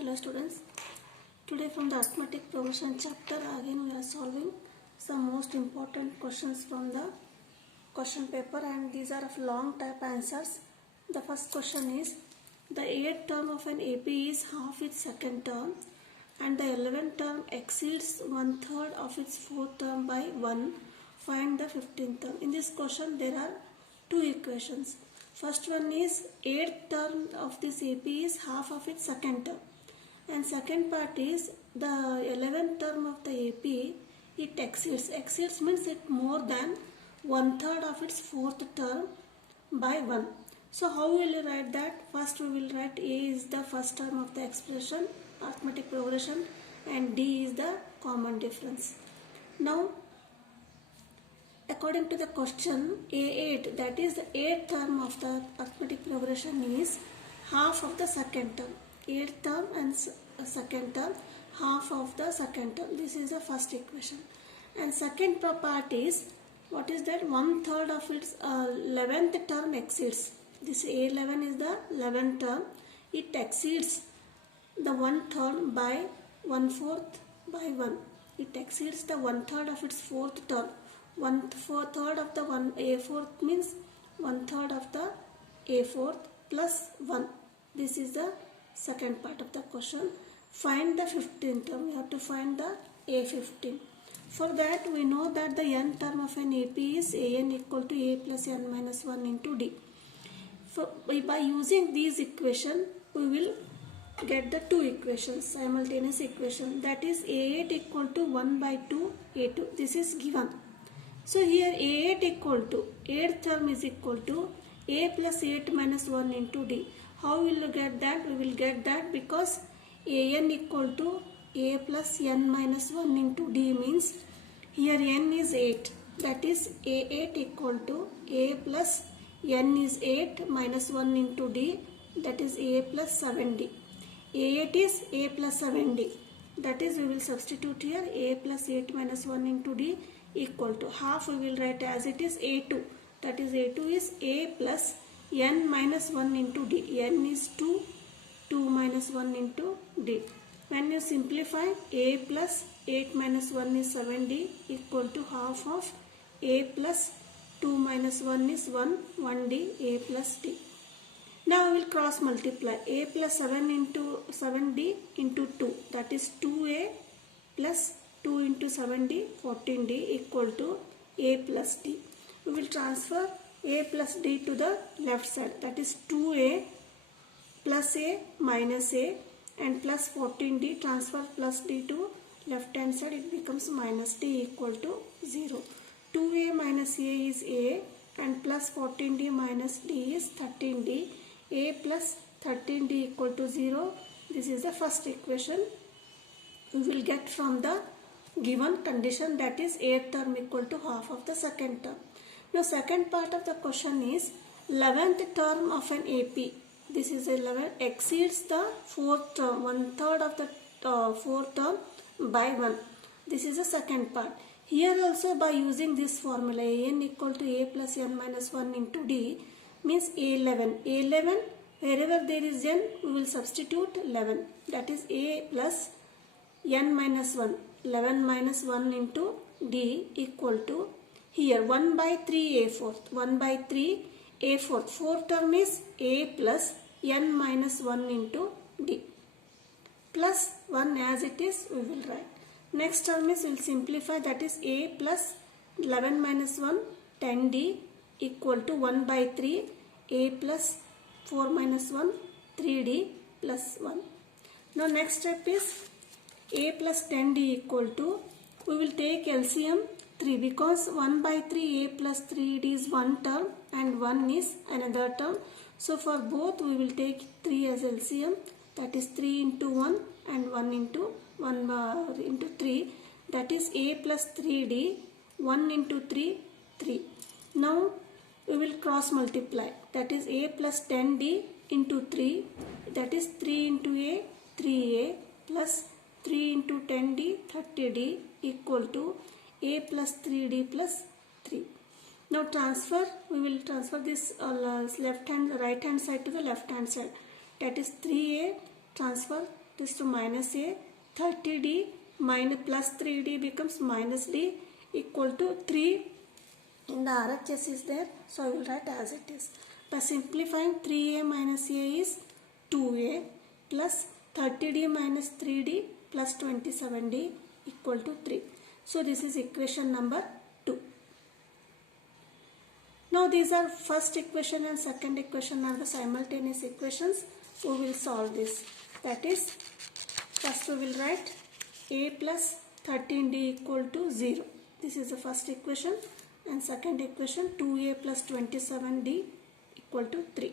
Hello students, today from the arithmetic progression chapter again we are solving some most important questions from the question paper, and these are of long type answers. The first question is, the 8th term of an AP is half its second term and the 11th term exceeds 1/3 of its fourth term by 1. Find the 15th term. In this question there are two equations. First one is 8th term of this AP is half of its second term, and second part is the 11th term of the AP, it exceeds means it more than 1/3 of its fourth term by 1. So how will you write that? First we will write A is the first term of the expression, arithmetic progression, and D is the common difference. Now according to the question, A8, that is the 8th term of the arithmetic progression, is half of the second term. 8th term and second term, half of the second term. This is the first equation. And second part is, what is that? 1/3 of its 11th term exceeds. This A11 is the 11th term. It exceeds the 1/3 by 1/4 by 1. It exceeds the 1/3 of its fourth term. 1/4 of the A4th means 1/3 of the A4th plus 1. This is the second part of the question. Find the 15th term. We have to find the A15. For that we know that the n term of an AP is An equal to A plus n minus 1 into D. By using these equation we will get the two equations, simultaneous equation, that is A8 equal to 1 by 2 A2. This is given. So here A8 equal to 8th term is equal to A plus 8 minus 1 into D. How will you get that? We will get that because An equal to A plus n minus 1 into D means here n is 8. That is A8 equal to A plus n is 8 minus 1 into D. That is A plus 7D. A8 is A plus 7D. That is we will substitute here A plus 8 minus 1 into D equal to half. We will write as it is A2. That is A2 is A plus n minus 1 into D. N is 2. 2 minus 1 into D. When you simplify, A plus 8 minus 1 is 7D equal to half of A plus 2 minus 1 is 1. 1D A plus D. Now we will cross multiply. A plus 7 into 7D into 2. That is 2A plus 2 into 7D 14D equal to A plus D. We will transfer A plus D to the left side. That is 2A plus A minus A, and plus 14D, transfer plus D to left hand side, it becomes minus D equal to 0. 2A minus A is A, and plus 14D minus D is 13D. A plus 13D equal to 0. This is the first equation we will get from the given condition, that is 8th term equal to half of the second term. Now second part of the question is 11th term of an AP. This is 11 exceeds the fourth term, 1/3 of the fourth term by 1. This is the second part. Here also by using this formula An equal to A plus n minus 1 into D means A11. A11 wherever there is n we will substitute 11. That is A plus n minus 1. 11 minus 1 into D equal to here 1 by 3 A4th. 1 by 3 A4th. Fourth term is A plus n minus 1 into D. Plus 1 as it is we will write. Next term is we will simplify, that is A plus 11 minus 1 10D equal to 1 by 3 A plus 4 minus 1 3D plus 1. Now next step is A plus 10D equal to, we will take LCM 3 because 1 by 3 A plus 3D is one term and 1 is another term. So for both we will take 3 as LCM, that is 3 into 1 and 1 into 3, that is A plus 3D, 1 into 3, 3. Now we will cross multiply, that is A plus 10D into 3, that is 3 into A, 3A plus 3 into 10D, 30D equal to A plus 3D plus 3. Now we will transfer this right hand side to the left hand side. That is 3A transfer It is to minus A, 30D minus plus 3D becomes minus D equal to 3 in the RHS is there, so I will write as it is. By simplifying, 3A minus A is 2A plus 30D minus 3D plus 27D equal to 3. So this is equation number 2. Now these are first equation and second equation are the simultaneous equations. We will solve this. That is, first we will write A plus 13D equal to 0. This is the first equation, and second equation 2A plus 27D equal to 3.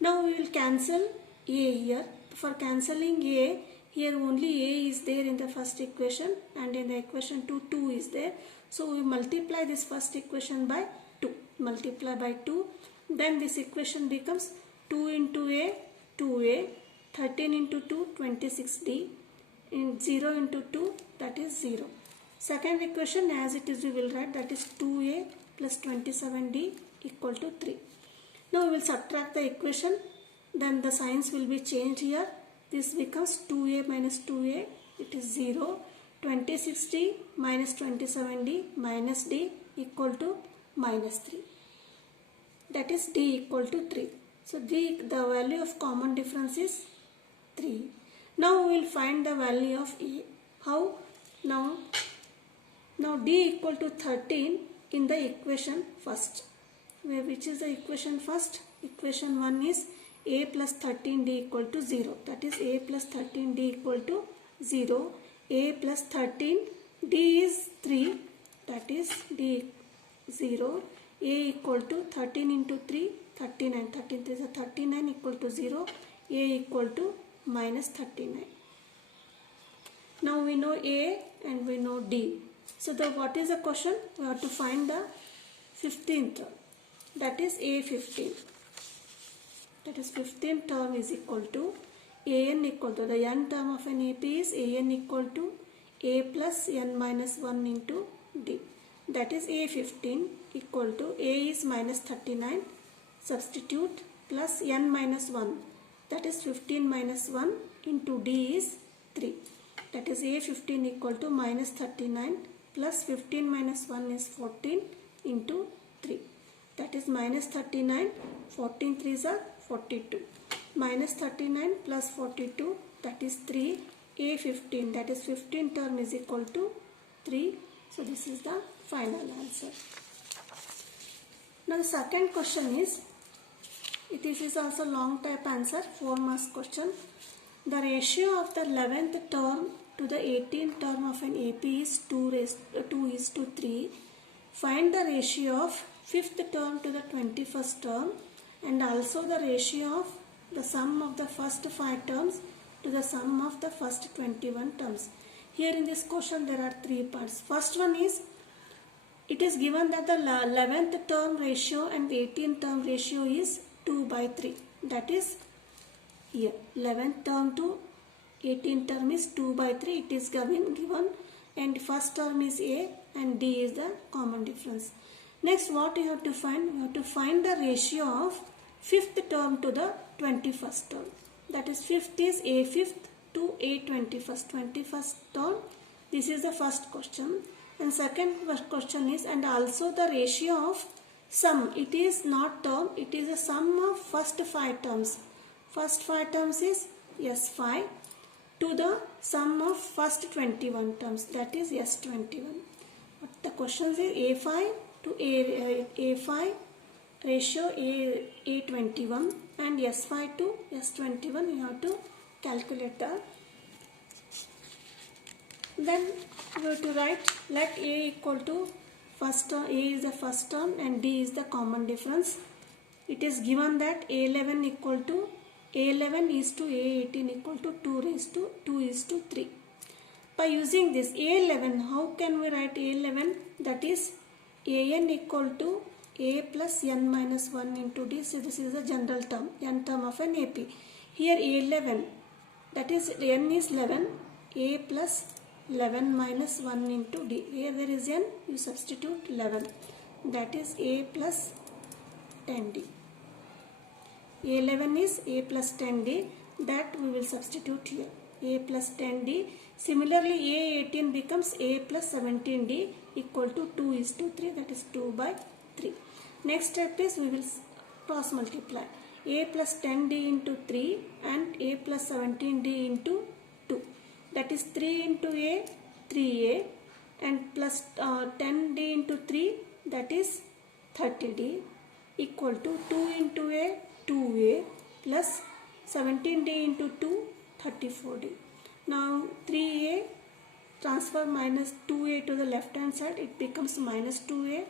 Now we will cancel A here. For cancelling A, here only A is there in the first equation, and in the equation 2 is there. So we multiply this first equation by 2. Multiply by 2. Then this equation becomes 2 into A, 2A, 13 into 2, 26D, in 0 into 2, that is 0. Second equation as it is we will write, that is 2A plus 27D equal to 3. Now we will subtract the equation, then the signs will be changed here. This becomes 2A minus 2A, it is 0. 26D minus 27D minus D equal to minus 3. That is D equal to 3. So the value of common difference is 3. Now we will find the value of A. How? Now D equal to 13 in the equation first. Which is the equation first? Equation 1 is A plus 13D equal to 0. That is A plus 13D equal to 0. A plus 13, D is 3. That is D 0. A equal to 13 into 3, 39. 13 is a 39 equal to 0. A equal to minus 39. Now we know A and we know D. So what is the question? We have to find the 15th term. That is A15. That is 15th term is equal to An equal to, the n term of an AP is An equal to A plus n minus 1 into D. That is A15 equal to A is minus 39, substitute, plus n minus 1. That is 15 minus 1 into D is 3. That is A15 equal to minus 39 plus 15 minus 1 is 14 into 3. That is minus 39, 14 3s are 42. Minus 39 plus 42, that is 3. A15, that is 15 term is equal to 3. So this is the final answer. Now the second question is, this is also long type answer, 4 marks question. The ratio of the 11th term to the 18th term of an AP is 2 is to 3. Find the ratio of 5th term to the 21st term, and also the ratio of the sum of the first 5 terms to the sum of the first 21 terms. Here in this question there are 3 parts. First one is, it is given that the 11th term ratio and 18th term ratio is 2 by 3. That is here 11th term to 18th term is 2 by 3. It is given, and first term is A and D is the common difference. Next, what you have to find? You have to find the ratio of 5th term to the 21st term. That is 5th is A 5th to A 21st. 21st term. This is the first question. And second question is, and also the ratio of sum. It is not term, it is a sum of first 5 terms. First 5 terms is S5 to the sum of first 21 terms. That is S21. But the question is A5 to A5 ratio A21 and S5 to S21. You have to calculate the. Then we have to write, let A equal to first term, A is the first term and D is the common difference. It is given that A11 equal to A11 is to A18 equal to 2 raised to 2 is to 3. By using this A11, how can we write A11? That is An equal to A plus n minus 1 into D. So this is the general term, n term of an AP. Here A11, that is n is 11, A plus 11 minus 1 into D. Here there is n, you substitute 11. That is A plus 10D. A11 is A plus 10D. That we will substitute here. a plus 10d. Similarly, a18 becomes a plus 17d equal to 2:3, that is 2 by 3. Next step is we will cross multiply a plus 10d into 3 and a plus 17d into 2. That is 3 into a, 3a, and plus 10d into 3, that is 30d, equal to 2 into a, 2a, plus 17d into 2, 34d. Now 3a transfer minus 2a to the left hand side, it becomes minus 2a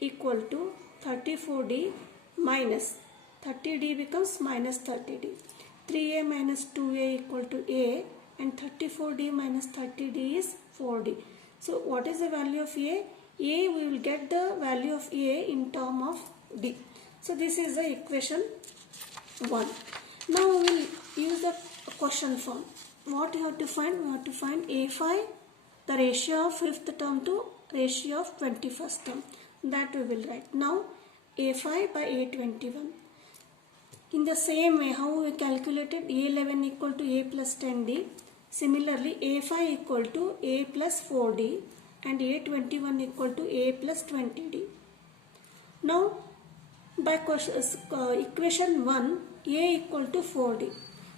equal to 34d minus 30d becomes minus 30d. 3a minus 2a equal to a, and 34d minus 30d is 4d. So what is the value of a? A, we will get the value of a in term of d. So this is the equation 1. Now we will use the question form. What you have to find? We have to find a5, the ratio of 5th term to ratio of 21st term. That we will write. Now a5 by a21. In the same way, how we calculated a11 equal to a plus 10d. Similarly, a5 equal to a plus 4d and a21 equal to a plus 20d. Now, by equation 1, a equal to 4d.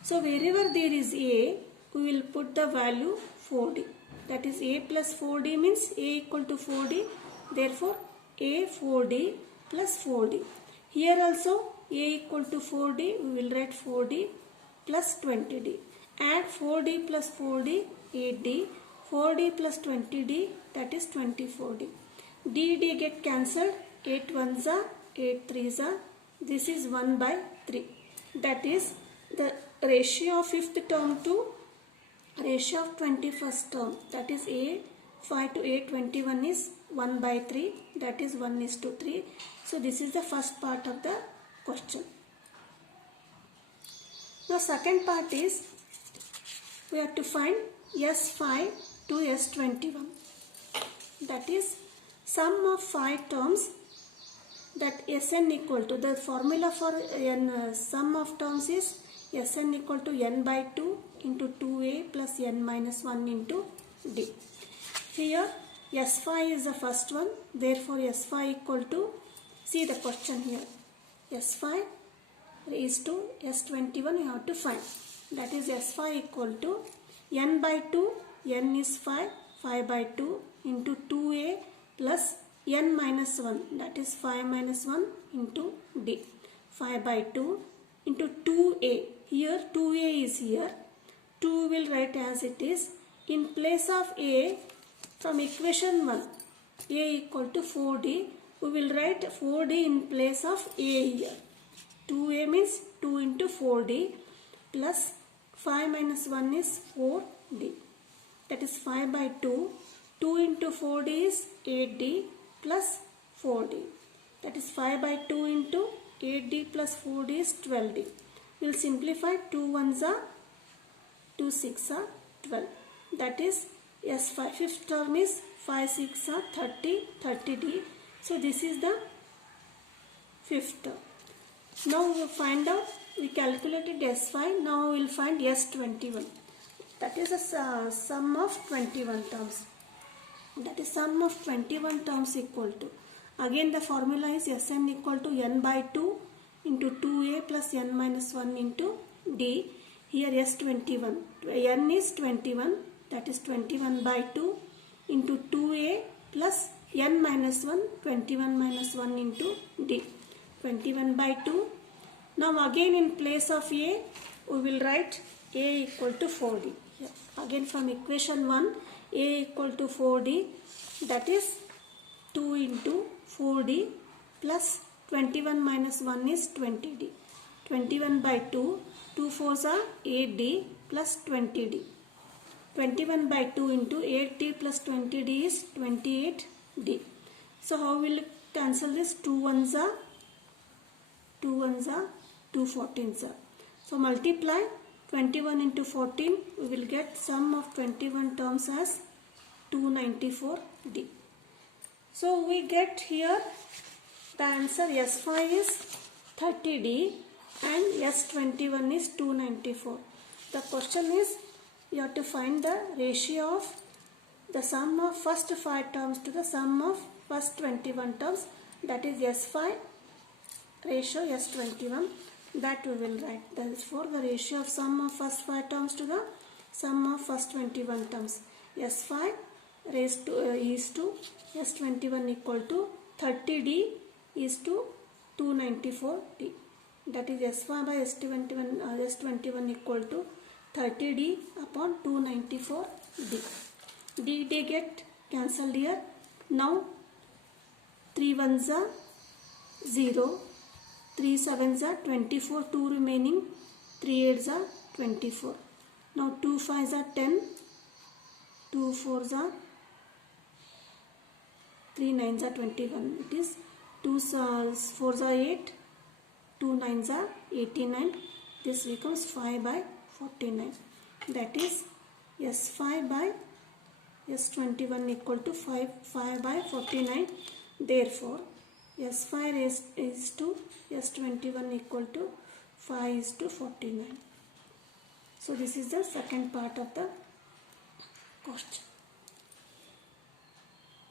So, wherever there is a, we will put the value 4d. That is a plus 4d means a equal to 4d. Therefore, a 4d plus 4d. Here also a equal to 4d, we will write 4d plus 20d. Add 4d plus 4d, 8d. 4d plus 20d, that is 24d. d get cancelled. 8 ones are, 8 threes are. This is 1 by 3. That is the ratio of 5th term to ratio of 21st term. That is a5 to a21 is 1 by 3. That is 1:3. So this is the first part of the question. Now second part is we have to find S5 to S21. That is sum of 5 terms, that Sn equal to, the formula for sum of terms is Sn equal to n by 2 into 2a plus n minus 1 into d. Here S5 is the first one, therefore S5 equal to, see the question here, S5 raised to S21 you have to find. That is S5 equal to n by 2, n is 5, 5 by 2 into 2a plus n minus 1, that is 5 minus 1 into d. 5 by 2 into 2a, here 2a is here, 2 will write as it is. In place of a, from equation 1, a equal to 4d, we will write 4d in place of a here. 2a means 2 into 4d plus 5 minus 1 is 4d. That is 5 by 2. 2 into 4d is 8d plus 4d. That is 5 by 2 into 8d plus 4d is 12d. We will simplify. 2 ones are, 2 6 are 12. That is S5. Fifth term is 5 6 are 30, 30d. So this is the fifth term. Now we find out, we calculated S5, now we will find S21. That is a sum of 21 terms. That is sum of 21 terms equal to, again the formula is Sn equal to n by 2 into 2a plus n minus 1 into d. Here S21, n is 21, that is 21 by 2 into 2a plus n minus 1, 21 minus 1 into d. 21 by 2. Now again in place of a, we will write a equal to 4d. Here. Again from equation 1, a equal to 4d, that is 2 into 4d plus 21 minus 1 is 20d. 21 by 2, 2 4s are 8d plus 20d. 21 by 2 into 8d plus 20d is 28d. So how will you cancel this? 2 ones are, 2 ones are, 2 14s are. So multiply 21 into 14, we will get sum of 21 terms as 294d. So we get here the answer S5 is 30d and S21 is 294. The question is you have to find the ratio of the sum of first 5 terms to the sum of first 21 terms, that is S5 ratio S21, that we will write. Therefore, the ratio of sum of first 5 terms to the sum of first 21 terms, S5 raised to is to S21 equal to 30D is to 294D. That is S5 by S21 equal to 30D upon 294D. D get cancelled here. Now 3 ones are 0, 3 sevens are 24, 2 remaining, 3 eights are 24. Now 2 fives are 10, 2 fours are 3 nines are 21. It is 2 fours are 8, 2 nines are 89. This becomes 5 by 49. That is S5 by S21 equal to 5 by 49. Therefore, S5 is to S21 equal to 5 is to 49. So this is the second part of the question.